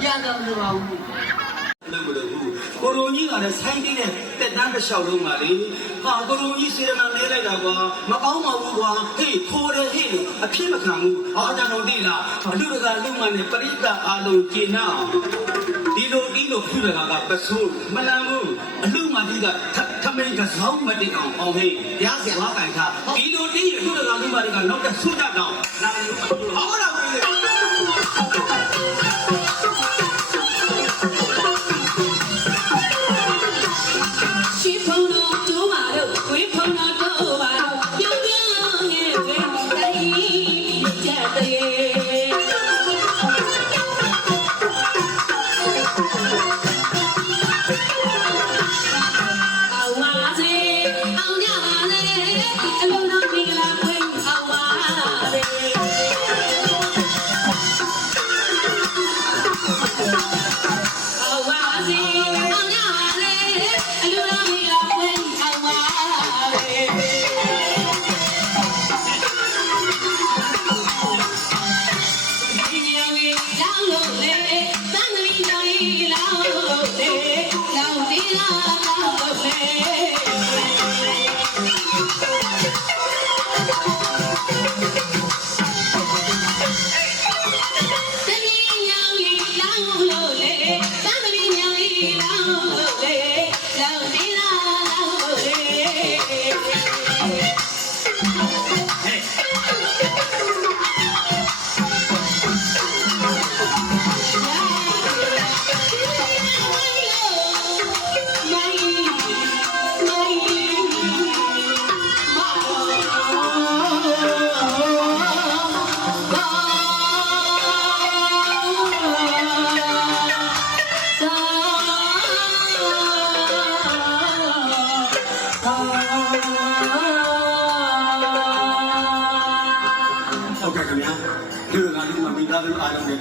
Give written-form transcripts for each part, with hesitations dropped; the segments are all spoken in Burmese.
ပြန်တော့မလို့ပါဘူးလို့မလို့ဘူးကိုလိုကြီးကလည်းဆိုင်းပြီးတဲ့တက်တန်းတစ်လျှောက်လုံးပါလေဟာကိုလိုကြီးစေရနာလဲလိုက်တာကွာမကောင်းပါဘူးကွာဟေးခိုးတယ်ဟေးအဖြစ်မခံဘူးဟောကြတော့သိလားအလူတကာလူမှနဲ့ပရိသတ်အားလုံးကျင်နာဒီလိုပြုရတာကပစိုးမလန်ဘူးအလူမှကြီးကထမင်းကစောင်းမတင်အောင်ဟေးရားစရာကန်ထားဒီလိုတင်းရအလူတကာလူမှတွေကနောက်တဲ့ဆုတတ်တော့လာလို့ဟောတော့ပြီ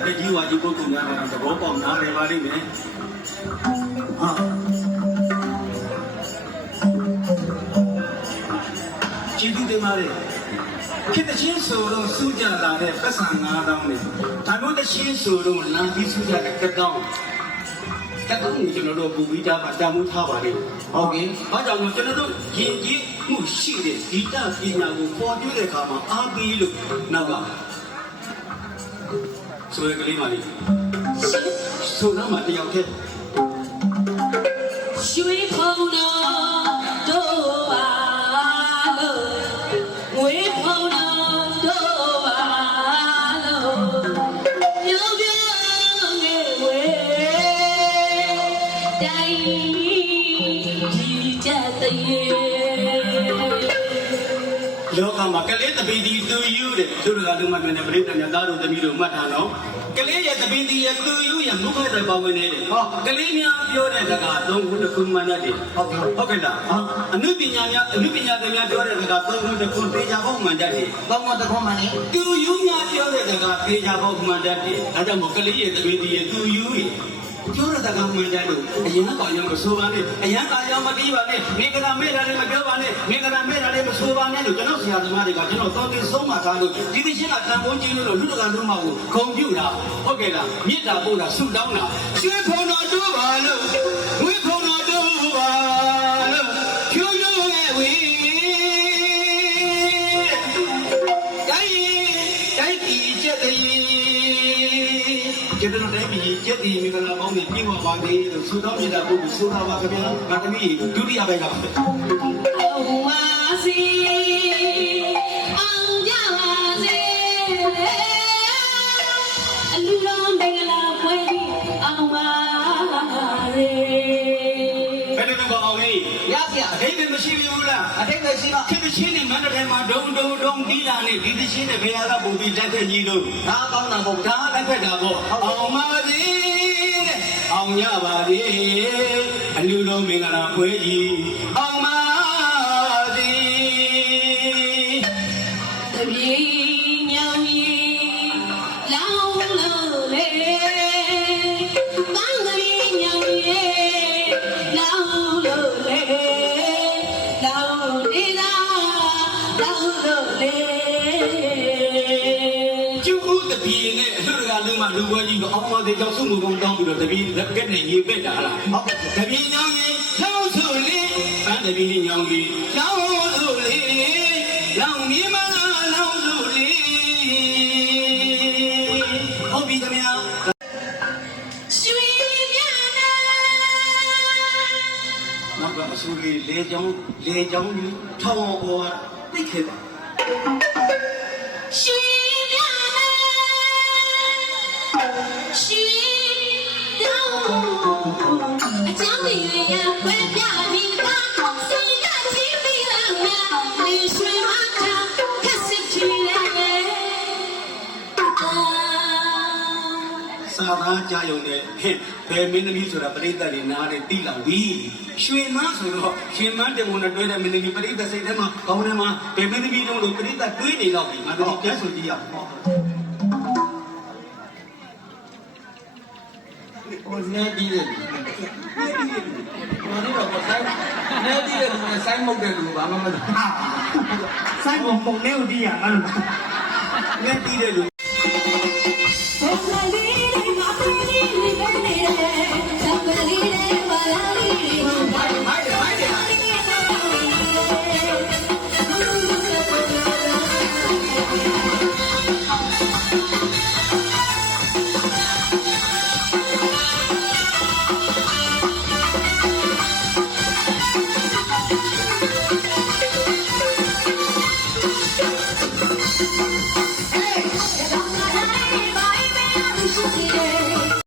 တကြီးဝါကြီးပုဂ္ဂိုလ်များကတော့သဘောပေါက်နားလည်ပါလိမ့်မယ်ဟာကျေးဇူးတင်ပါတယ်ခေတ္တချင်းဆိုတော့စူးကြလာတဲ့ပတ်စံ9000နဲ့ဒါတို့တချင်းဆိုတော့လမ်းပြီးစူးကြတဲ့1000ကိုကျွန်တော်တို့ပူပြီးတာတမှုထားပါလိမ့်ဟုတ်ကဲ့ဘာကြောင့်လဲကျွန်တော်တို့ယဉ်ကျေးမှုရှိတဲ့ဒီတပညာကိုပေါ်ပြတဲ့အခါမှာအားပေးလို့နောက်ကဆိုရကလေးမလေးဆိုတော့မှတယောက်တည်းရွှေဖုံတော်တို့ပါလို့ငွေဖုံတော်တို့ပါလို့ပြောပြောငယ်ဝဲတိုင်းဒီကြတဲ့လောကမှာကလေးတပီတီသူယူတဲ့သူတို့ကလူမှမြင်တဲ့ပရိသတ်များသားတို့သမီးတို့မှတ်ထားတော့ကလေးရဲ့တပီတီရဲ့သူယူရဲ့မုခတဲ့ပါဝင်နေတယ်ဟောကလေးများပြောတဲ့စကားသုံးခုတစ်ခုမှန်တယ်ဟုတ်ကဲ့လားအနုပညာတွေများပြောတဲ့စကားသုံးခုတစ်ခုသေချာဖို့မှန်တယ်ဘာမှတခုမှန်တယ်သူယူများပြောတဲ့စကားသေချာဖို့မှန်တယ်ဒါကြောင့်မို့ကလေးရဲ့တပီတီရဲ့သူယူရဲ့ပြောရတာကမှန်တယ်လို့အရင်ကောင်ရောမဆိုပါနဲ့အရင်ကောင်ရောမတီးပါနဲ့မိဂရာမေ့တာလည်းမပြောပါနဲ့မိဂရာမေ့တာလည်းမဆိုပါနဲ့လို့ကျွန်တော်ဆရာသမားတွေကကျွန်တော်တော်တင်ဆုံးမထားလို့ဒီသချင်းကတန်ဖိုးကြီးလို့လူတကာလူမကိုဂုံပြူတာဟုတ်ကဲ့လားမေတ္တာပို့တာဆုတောင်းတာရွှေဖုံတော်တို့ပါလို့ဝိဖုံတော်တို့ပါလို့ဖြိုးဖြိုးရဲ့ဝီတိုင်းပြည်ချက်တည်းကျွန်တော်လည်းပြည်ကျက်တီမင်္ဂလာပေါင်းနဲ့ပြည်ပေါ်ပါလေလို့ဆုတောင်းမြတ်တာပို့ပြီးဆုတောင်းပါခင်ဗျာငါသမီးဒုတိယဘက်ကအောင်ပါစီအောင်ကြပါစေအလူလုံးမင်္ဂလာပွဲအောင်ပါစေဘယ်လိုလဲအောင်ဟေးရပါဗျာအထိတ်ပဲမရှိဘူးလားအထိတ်ပဲရှိပါခေတ္တချင်းနဲ့မန္တလေးမှာဒုံတီးလာနေဒီသချင်းနဲ့ဘယ်ဟာကပုံပြီးလက်ထက်ကြီးလို့ဒါကောင်းတာပေါ့ဒါလက်ထက်တာပေါ့အောင်ပါစေတဲ့အောင်ရပါစေအလူလုံးမင်္ဂလာပွဲကြီးအောင်ပါစေတပြေညောင်ရီလောင်းလို့လေတန်းတပြေညောင်ရီလောင်းလို့လေ လူဝဲကြီးကအောင်မသေးကြောင့်စုမှုကောင်းတောင်းပြီးတော့တပီးလက်ကက်နဲ့ရေပက်တာလားဟုတ်တပီးညောင်းကြီးလောင်းစုလေးအတပီးညောင်းကြီးလောင်းစုလေးလောင်းမြေမလောင်းစုလေးဟုတ်ပြီခင်ဗျာ ရွှေမြနာ နောက်ကအဆူလေးလေချောင်းကြီးထောင်းအောင်ပေါ်တိတ်ခဲပါ ရွှေမြနာရွှေတောင်းအချမ်းမရွေရခွဲပြပြီးသားစိတ်ကချင်းပြီးလာနေရွှေမထာခက်စစ်ချီရဲစာသားကြယုံနဲ့ဟဲ့ဘယ်မင်းသမီးဆိုတာပရိသတ်တွေနားနဲ့တိလာပြီရွှေမန်းဆိုတော့ရှင်မန်းတေမုံနဲ့တွဲတဲ့မင်းသမီးပရိသတ်စိတ်ထဲမှာကောင်းထဲမှာဘယ်မင်းသမီးတုံးလို့ပရိသတ်တွေးနေတော့ပြီငါတို့ပြန်ဆိုကြည့်ရအောင် ဟိုနေပြီးတယ်ဘာလို့တော့ဆိုင်နေပြီးတယ်လူနဲ့ဆိုင်မုတ်တဲ့လူဘာမှမလုပ် ဆိုင်ပုံပုံလေးကိုတီးရငါလို့ ငါတီးတဲ့လူ